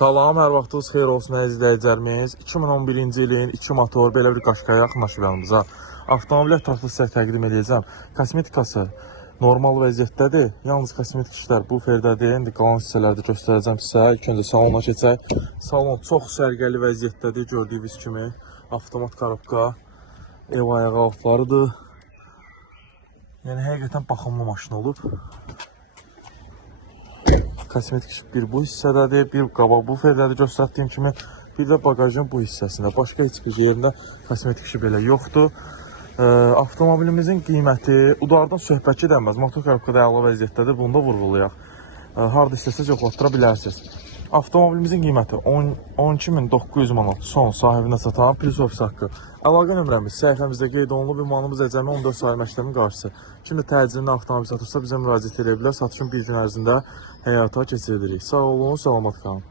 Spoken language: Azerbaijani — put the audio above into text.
Salam, hər vaxtınız xeyir olsun əziz izləyicilərimiz. 2011-ci ilin 2 motor belə bir Qashqaya yaxınlaşıb yanımıza. Avtomobil ətraflı sizə təqdim edəcəm. Kosmetikası normal vəziyyətdədir. Yalnız kosmetik işlər bu ferdədir. İndi qalan hissələrdə göstərəcəm sizə. İlk öncə salona keçək. Salon çox sərgəli vəziyyətdədir. Gördüyünüz kimi avtomat korobka, ev ayağı altlarıdır. Yəni həqiqətən baxımlı maşın olub. Kosmetik iş bir bu hissədədir, bir qabaq bu ferdədir göstərdiyim kimi, bir də bagajın bu hissəsində. Başqa heç bir yerində kosmetik işi belə yoxdur. Avtomobilimizin qiyməti udardan söhbət gedəməz. Motor korobkada əla vəziyyətdədir, bunu da vurğulayaq. Harda istəsəz yoxlatdıra bilərsiniz. Avtomobilimizin qiyməti 12.900 manat son sahibinə satan plus ofis haqqı. Əlaqə nömrəmiz səhifəmizdə qeyd olunub, ünvanımız Əcəmi 14 sayılma işləmin qarşısı. Şimdi təcilində avtomobil satırsa bizə müraciət edə bilər. Satışın bir gün ərzində həyata keçiririk. Sağ olun, salamat qalın.